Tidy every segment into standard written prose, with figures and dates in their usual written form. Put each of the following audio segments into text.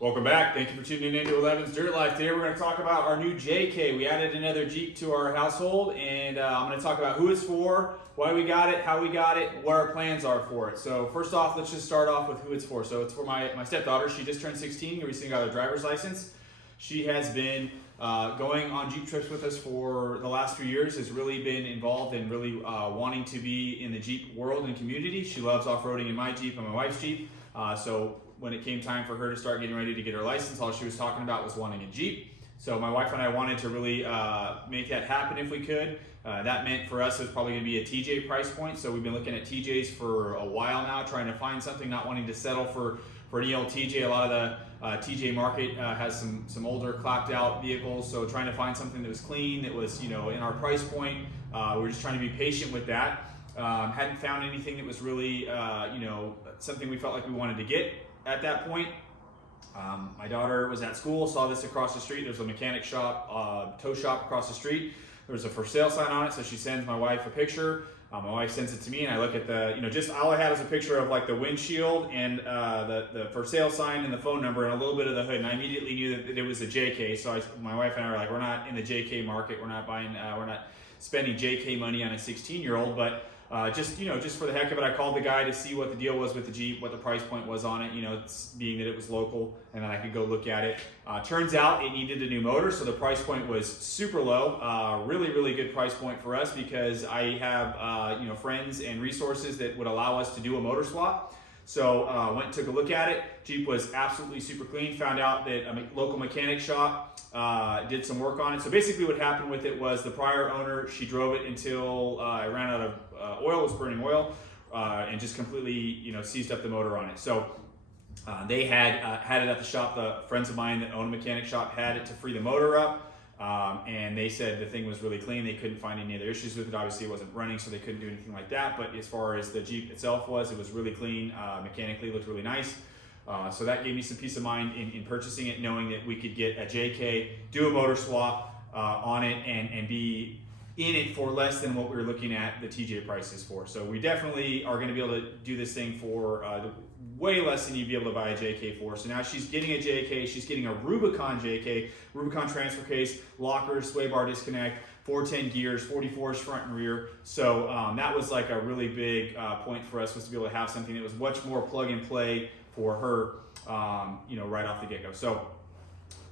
Welcome back. Thank you for tuning in to 11's Dirt Life. Today we're going to talk about our new JK. We added another Jeep to our household, and I'm going to talk about who it's for, why we got it, how we got it, what our plans are for it. So first off, let's just start off with who it's for. So it's for my stepdaughter. She just turned 16, recently got her driver's license. She has been going on Jeep trips with us for the last few years, has really been involved in really wanting to be in the Jeep world and community. She loves off-roading in my Jeep and my wife's Jeep. So when it came time for her to start getting ready to get her license, all she was talking about was wanting a Jeep. So my wife and I wanted to really make that happen if we could. That meant for us it was probably going to be a TJ price point. So we've been looking at TJs for a while now, trying to find something, not wanting to settle for an old TJ. A lot of the TJ market has some older clapped out vehicles. So trying to find something that was clean, that was in our price point. We're just trying to be patient with that. Hadn't found anything that was really something we felt like we wanted to get at that point. My daughter was at school, saw this across the street. There's a mechanic shop, tow shop across the street. There was a for sale sign on it, so she sends my wife a picture. My wife sends it to me, and I look at the, just all I had was a picture of like the windshield and the for sale sign and the phone number and a little bit of the hood, and I immediately knew that it was a JK. So my wife and I were like, we're not in the JK market. We're not buying, we're not spending JK money on a 16-year-old, but just for the heck of it, I called the guy to see what the deal was with the Jeep, what the price point was on it, being that it was local, and then I could go look at it. Turns out it needed a new motor, so the price point was super low. Really, really good price point for us because I have friends and resources that would allow us to do a motor swap. So went and took a look at it. Jeep was absolutely super clean. Found out that a local mechanic shop did some work on it. So basically what happened with it was the prior owner, she drove it until it ran out of oil, was burning oil, and just completely seized up the motor on it. So they had it at the shop. The friends of mine that own a mechanic shop had it to free the motor up. And they said the thing was really clean. They couldn't find any other issues with it. Obviously it wasn't running, so they couldn't do anything like that. But as far as the Jeep itself it was really clean. Mechanically looked really nice. So that gave me some peace of mind in purchasing it, knowing that we could get a JK, do a motor swap on it, and be in it for less than what we were looking at the TJ prices for. So we definitely are going to be able to do this thing for way less than you'd be able to buy a JK for. So now she's getting a JK, she's getting a Rubicon JK, Rubicon transfer case, lockers, sway bar disconnect, 410 gears, 44s front and rear. So that was like a really big point for us, was to be able to have something that was much more plug and play for her, right off the get-go. So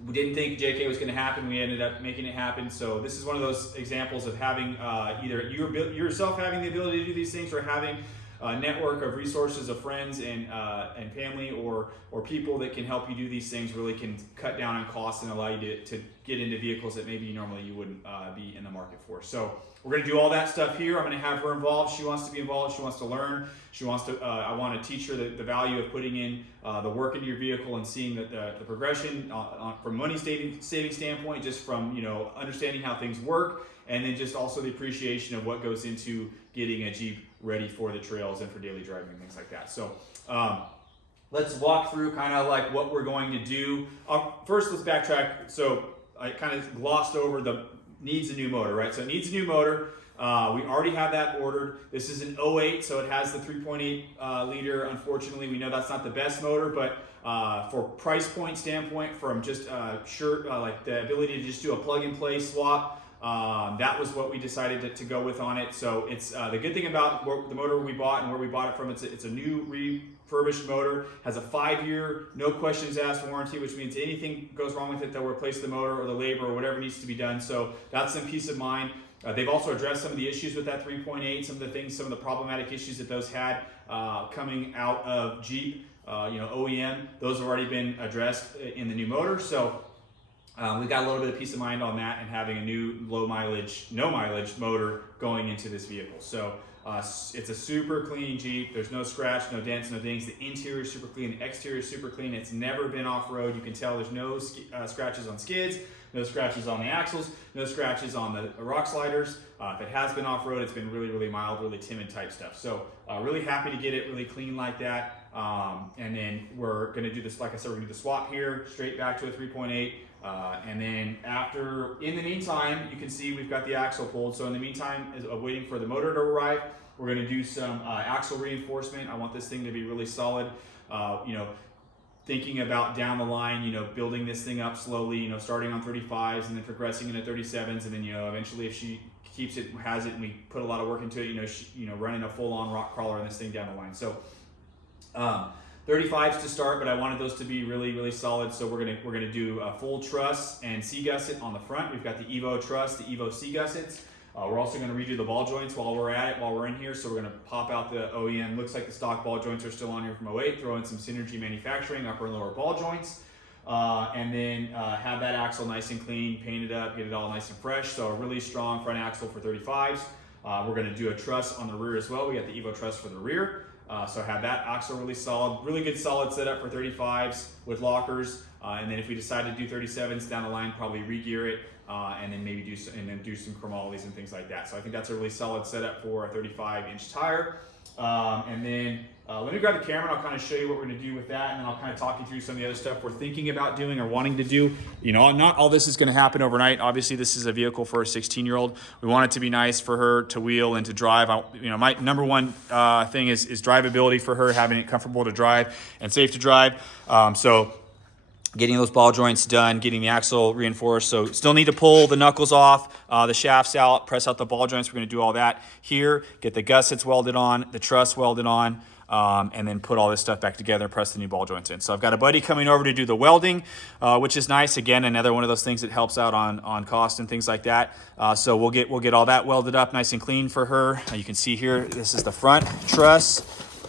we didn't think JK was going to happen. We ended up making it happen. So this is one of those examples of having either yourself having the ability to do these things, or having a network of resources of friends and family or people that can help you do these things, really can cut down on costs and allow you to get into vehicles that maybe normally you wouldn't be in the market for. So we're going to do all that stuff here. I'm going to have her involved. She wants to be involved. She wants to learn. She wants to. I want to teach her the value of putting in the work into your vehicle and seeing the progression from money saving standpoint, just from understanding how things work, and then just also the appreciation of what goes into getting a Jeep ready for the trails and for daily driving and things like that. So let's walk through kind of like what we're going to do. First, let's backtrack. So I kind of glossed over the needs a new motor, right? So it needs a new motor. We already have that ordered. This is an 08, so it has the 3.8 liter. Unfortunately, we know that's not the best motor, but for price point standpoint, from just like the ability to just do a plug and play swap, that was what we decided to go with on it. So it's the good thing about the motor we bought and where we bought it from. It's a new refurbished motor, has a 5-year no questions asked warranty, which means anything goes wrong with it, they'll replace the motor or the labor or whatever needs to be done. So that's some peace of mind. They've also addressed some of the issues with that 3.8, some of the problematic issues that those had coming out of Jeep, OEM. Those have already been addressed in the new motor. So we got a little bit of peace of mind on that, and having a new no mileage motor going into this vehicle. So it's a super clean Jeep. There's no scratch, no dents, no dings. The interior is super clean. The exterior is super clean. It's never been off-road. You can tell there's no scratches on skids, no scratches on the axles, no scratches on the rock sliders. If it has been off-road, it's been really, really mild, really timid type stuff. So really happy to get it really clean like that. And then we're going to do this, like I said, we're going to do the swap here, straight back to a 3.8. And then in the meantime, you can see we've got the axle pulled. So in the meantime, of waiting for the motor to arrive, we're going to do some axle reinforcement. I want this thing to be really solid. thinking about down the line, you know, building this thing up slowly, you know, starting on 35s and then progressing into 37s, and then, you know, eventually if she keeps it, has it, and we put a lot of work into it, you know, running a full-on rock crawler on this thing down the line. So 35s to start, but I wanted those to be really, really solid. So we're gonna do a full truss and C-gusset on the front. We've got the Evo truss, the Evo C-gussets. We're also going to redo the ball joints while we're at it, while we're in here. So we're going to pop out the OEM. Looks like the stock ball joints are still on here from 08. Throw in some Synergy Manufacturing upper and lower ball joints. And then have that axle nice and clean, painted up, get it all nice and fresh. So a really strong front axle for 35s. We're going to do a truss on the rear as well. We got the Evo truss for the rear. So have that axle really solid, really good solid setup for 35s with lockers. And then if we decide to do 37s down the line, probably re-gear it. And then maybe do some chromolys and things like that. So I think that's a really solid setup for a 35-inch tire. And then let me grab the camera and I'll kind of show you what we're going to do with that, and then I'll kind of talk you through some of the other stuff we're thinking about doing or wanting to do. You know, not all this is going to happen overnight. Obviously, this is a vehicle for a 16-year-old. We want it to be nice for her to wheel and to drive. You know, my number one thing is drivability for her, having it comfortable to drive and safe to drive. So getting those ball joints done, getting the axle reinforced. So still need to pull the knuckles off, the shafts out, press out the ball joints. We're going to do all that here, get the gussets welded on, the truss welded on, and then put all this stuff back together, press the new ball joints in. So I've got a buddy coming over to do the welding, which is nice. Again, another one of those things that helps out on cost and things like that. So we'll get all that welded up nice and clean for her. You can see here, this is the front truss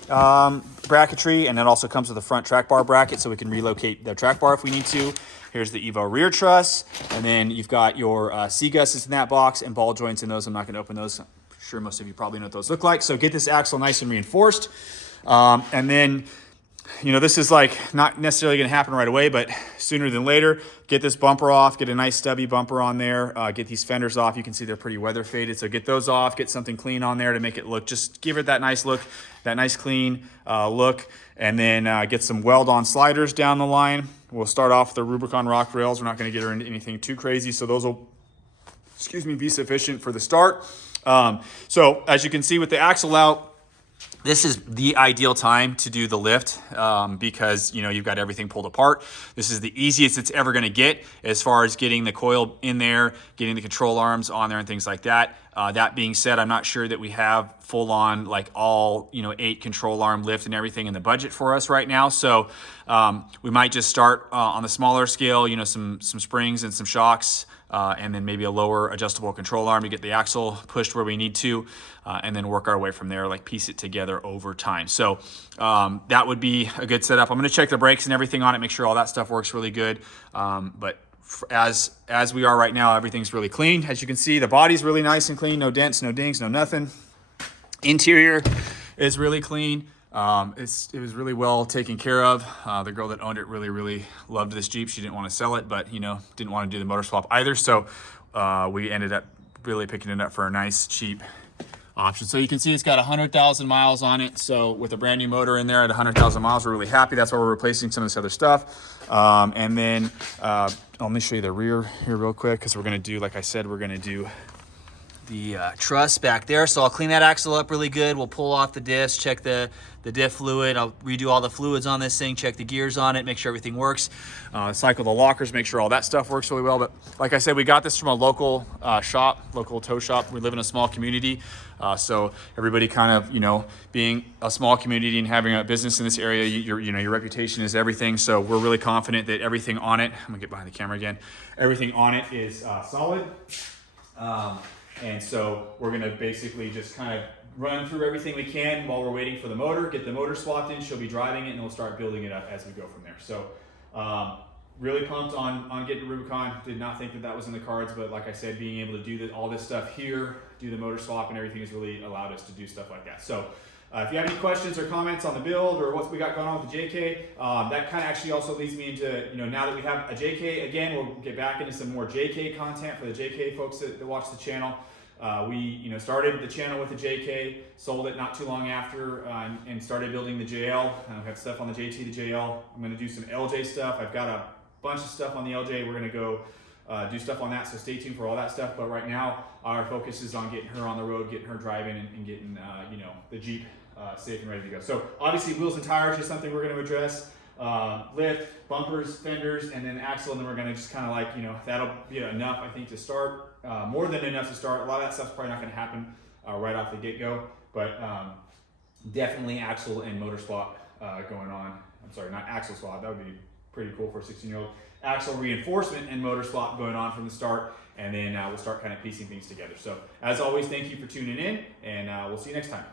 bracketry, and it also comes with a front track bar bracket, so we can relocate the track bar if we need to. Here's the Evo rear truss, and then you've got your C-gussets in that box and ball joints in those. I'm not going to open those. I'm sure most of you probably know what those look like. So get this axle nice and reinforced, and then, you know, this is like not necessarily going to happen right away, but sooner than later. Get this bumper off, get a nice stubby bumper on there, get these fenders off. You can see they're pretty weather faded, so get those off, get something clean on there to make it look, just give it that nice look, that nice clean look, and then get some weld on sliders down the line. We'll start off with the Rubicon rock rails. We're not going to get her into anything too crazy, so those will, be sufficient for the start. So as you can see with the axle out, this is the ideal time to do the lift because, you know, you've got everything pulled apart. This is the easiest it's ever going to get as far as getting the coil in there, getting the control arms on there and things like that. That being said, I'm not sure that we have full on like all, you know, 8 control arm lift and everything in the budget for us right now. So we might just start on the smaller scale, you know, some springs and some shocks. And then maybe a lower adjustable control arm to get the axle pushed where we need to, and then work our way from there, like piece it together over time. So that would be a good setup. I'm going to check the brakes and everything on it, make sure all that stuff works really good. But as we are right now, everything's really clean. As you can see, the body's really nice and clean, no dents, no dings, no nothing. Interior is really clean. It was really well taken care of. The girl that owned it really loved this Jeep. She didn't want to sell it, but, you know, didn't want to do the motor swap either. So we ended up really picking it up for a nice, cheap option. So you can see it's got 100,000 miles on it. So with a brand new motor in there at 100,000 miles, we're really happy. That's why we're replacing some of this other stuff. And then let me show you the rear here real quick, because we're going to do, like I said, we're going to do the truss back there. So I'll clean that axle up really good. We'll pull off the disc, check the diff fluid. I'll redo all the fluids on this thing, check the gears on it, make sure everything works. Cycle the lockers, make sure all that stuff works really well. But like I said, we got this from a local shop, local tow shop. We live in a small community. So everybody kind of, you know, being a small community and having a business in this area, your reputation is everything. So we're really confident that everything on it, I'm gonna get behind the camera again, everything on it is solid. And so we're gonna basically just kind of run through everything we can while we're waiting for the motor, get the motor swapped in, she'll be driving it, and we'll start building it up as we go from there. So really pumped on getting Rubicon. Did not think that was in the cards, but like I said, being able to do all this stuff here, do the motor swap and everything has really allowed us to do stuff like that. So if you have any questions or comments on the build or what we got going on with the JK, that kind of actually also leads me into, you know, now that we have a JK, again, we'll get back into some more JK content for the JK folks that watch the channel. We, you know, started the channel with the JK, sold it not too long after, and started building the JL. We have stuff on the JT, the JL. I'm going to do some LJ stuff. I've got a bunch of stuff on the LJ. We're going to go do stuff on that, so stay tuned for all that stuff. But right now, our focus is on getting her on the road, getting her driving, and getting, you know, the Jeep safe and ready to go. So obviously, wheels and tires is something we're going to address. lift, bumpers, fenders, and then axle, and then we're gonna just kind of like, that'll be enough, I think, to start, more than enough to start. A lot of that stuff's probably not gonna happen right off the get-go, but definitely axle and motor swap going on. I'm sorry, not axle swap, that would be pretty cool for a 16-year-old. Axle reinforcement and motor swap going on from the start, and then we'll start kind of piecing things together. So as always, thank you for tuning in, and we'll see you next time.